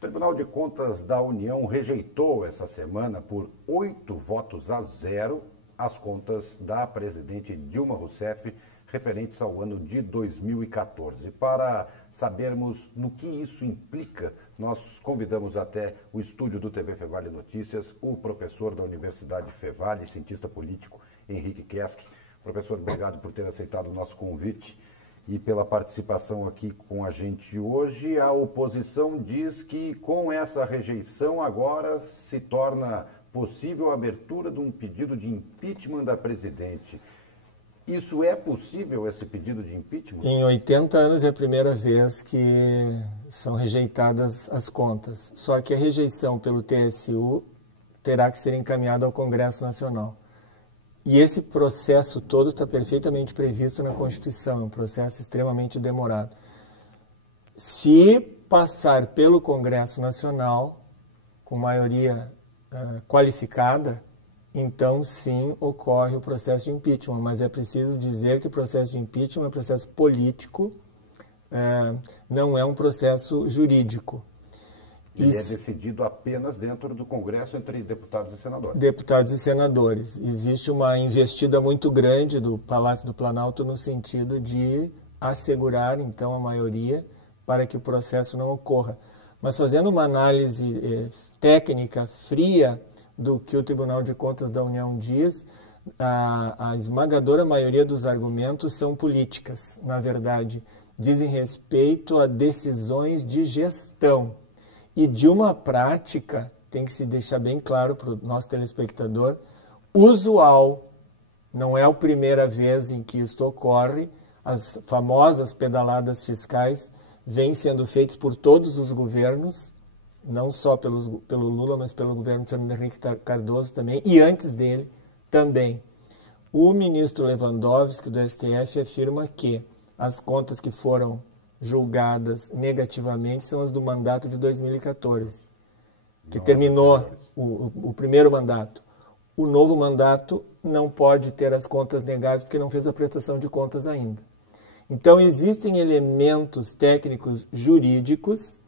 O Tribunal de Contas da União rejeitou essa semana por 8 votos a 0 as contas da presidente Dilma Rousseff referentes ao ano de 2014. Para sabermos no que isso implica, nós convidamos até o estúdio do TV Fevale Notícias o professor da Universidade Fevale, cientista político, Henrique Kesk. Professor, obrigado por ter aceitado o nosso convite e pela participação aqui com a gente hoje. A oposição diz que com essa rejeição agora se torna possível a abertura de um pedido de impeachment da presidente. Isso é possível, esse pedido de impeachment? Em 80 anos é a primeira vez que são rejeitadas as contas. Só que a rejeição pelo TSU terá que ser encaminhada ao Congresso Nacional. E esse processo todo está perfeitamente previsto na Constituição, é um processo extremamente demorado. Se passar pelo Congresso Nacional, com maioria qualificada, então sim ocorre o processo de impeachment. Mas é preciso dizer que o processo de impeachment é um processo político, não é um processo jurídico. Ele é decidido apenas dentro do Congresso entre deputados e senadores. Deputados e senadores. Existe uma investida muito grande do Palácio do Planalto no sentido de assegurar, então, a maioria para que o processo não ocorra. Mas fazendo uma análise técnica, fria, do que o Tribunal de Contas da União diz, a esmagadora maioria dos argumentos são políticas, na verdade. Dizem respeito a decisões de gestão. E de uma prática, tem que se deixar bem claro para o nosso telespectador, usual, não é a primeira vez em que isto ocorre, as famosas pedaladas fiscais vêm sendo feitas por todos os governos, não só pelo Lula, mas pelo governo Fernando Henrique Cardoso também, e antes dele também. O ministro Lewandowski, do STF, afirma que as contas que foram julgadas negativamente são as do mandato de 2014, que terminou o primeiro mandato. O novo mandato não pode ter as contas negadas porque não fez a prestação de contas ainda. Então, existem elementos técnicos jurídicos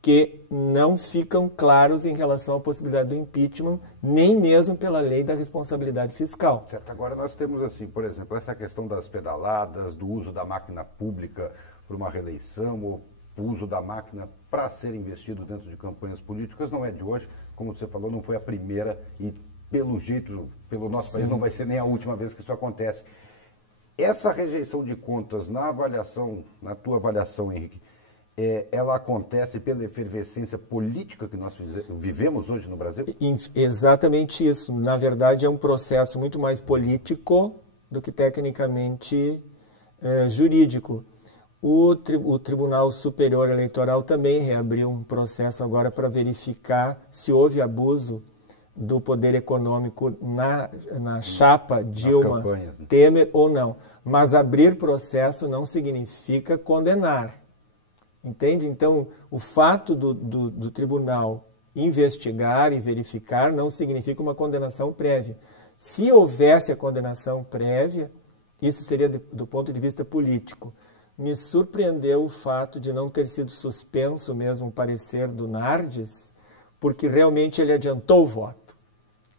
que não ficam claros em relação à possibilidade do impeachment, nem mesmo pela lei da responsabilidade fiscal. Certo. Agora nós temos, assim, por exemplo, essa questão das pedaladas, do uso da máquina pública para uma reeleição, ou o uso da máquina para ser investido dentro de campanhas políticas, não é de hoje. Como você falou, não foi a primeira e, pelo jeito, pelo nosso país, não vai ser nem a última vez que isso acontece. Essa rejeição de contas, na avaliação, na tua avaliação, Henrique, ela acontece pela efervescência política que nós vivemos hoje no Brasil? Exatamente isso. Na verdade, é um processo muito mais político do que tecnicamente jurídico. O Tribunal Superior Eleitoral também reabriu um processo agora para verificar se houve abuso do poder econômico na chapa Dilma Temer ou não. Mas abrir processo não significa condenar. Entende? Então, o fato do tribunal investigar e verificar não significa uma condenação prévia. Se houvesse a condenação prévia, isso seria do ponto de vista político. Me surpreendeu o fato de não ter sido suspenso mesmo o parecer do Nardes, porque realmente ele adiantou o voto.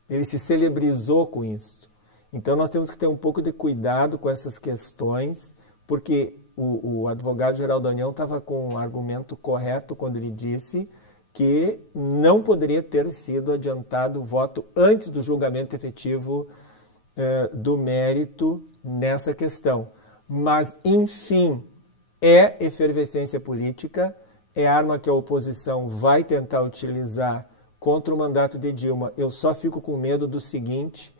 Ele se celebrizou com isso. Então, nós temos que ter um pouco de cuidado com essas questões, porque o advogado-geral da União estava com um argumento correto quando ele disse que não poderia ter sido adiantado o voto antes do julgamento efetivo do mérito nessa questão. Mas, enfim, é efervescência política, é arma que a oposição vai tentar utilizar contra o mandato de Dilma. Eu só fico com medo do seguinte: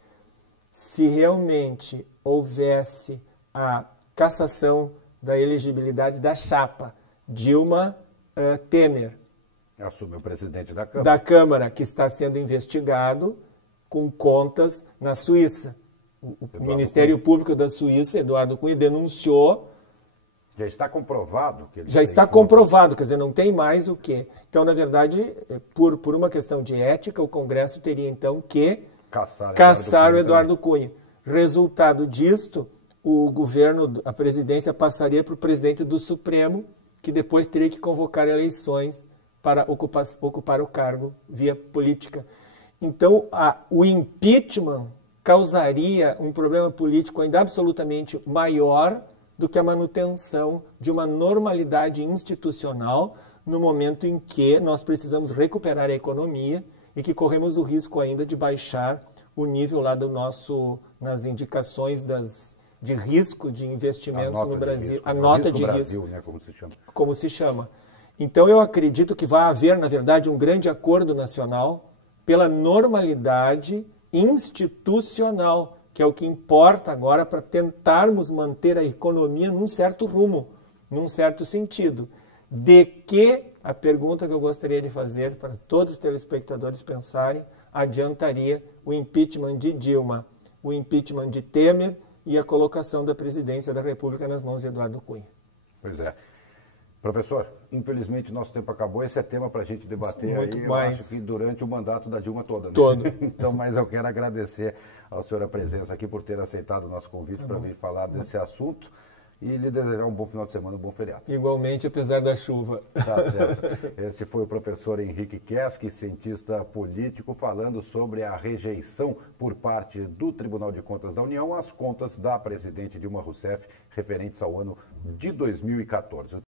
se realmente houvesse a cassação da elegibilidade da chapa Dilma Temer. Assume o presidente da Câmara. Da Câmara, que está sendo investigado com contas na Suíça. O Ministério Público da Suíça, Eduardo Cunha, denunciou. Já está comprovado que ele já está comprovado, quer dizer, não tem mais o quê. Então, na verdade, por uma questão de ética, o Congresso teria então que caçar o Eduardo Cunha. Resultado disto, o governo, a presidência passaria para o presidente do Supremo, que depois teria que convocar eleições para ocupar o cargo via política. Então, o impeachment causaria um problema político ainda absolutamente maior do que a manutenção de uma normalidade institucional no momento em que nós precisamos recuperar a economia e que corremos o risco ainda de baixar o nível lá do nosso, nas indicações de risco de investimentos no Brasil. A nota de risco, né, como se chama. Então, eu acredito que vai haver, na verdade, um grande acordo nacional pela normalidade institucional, que é o que importa agora para tentarmos manter a economia num certo rumo, num certo sentido. De que, a pergunta que eu gostaria de fazer para todos os telespectadores pensarem, adiantaria o impeachment de Dilma, o impeachment de Temer e a colocação da presidência da República nas mãos de Eduardo Cunha. Pois é. Professor, infelizmente nosso tempo acabou. Esse é tema para a gente debater muito aí, mais. eu acho que durante o mandato da Dilma toda. Né? Todo. Então, mas eu quero agradecer ao senhor a presença aqui por ter aceitado o nosso convite para vir falar desse assunto e lhe desejar um bom final de semana, um bom feriado. Igualmente, apesar da chuva. Tá certo. Este foi o professor Henrique Keski, cientista político, falando sobre a rejeição por parte do Tribunal de Contas da União às contas da presidente Dilma Rousseff referentes ao ano de 2014.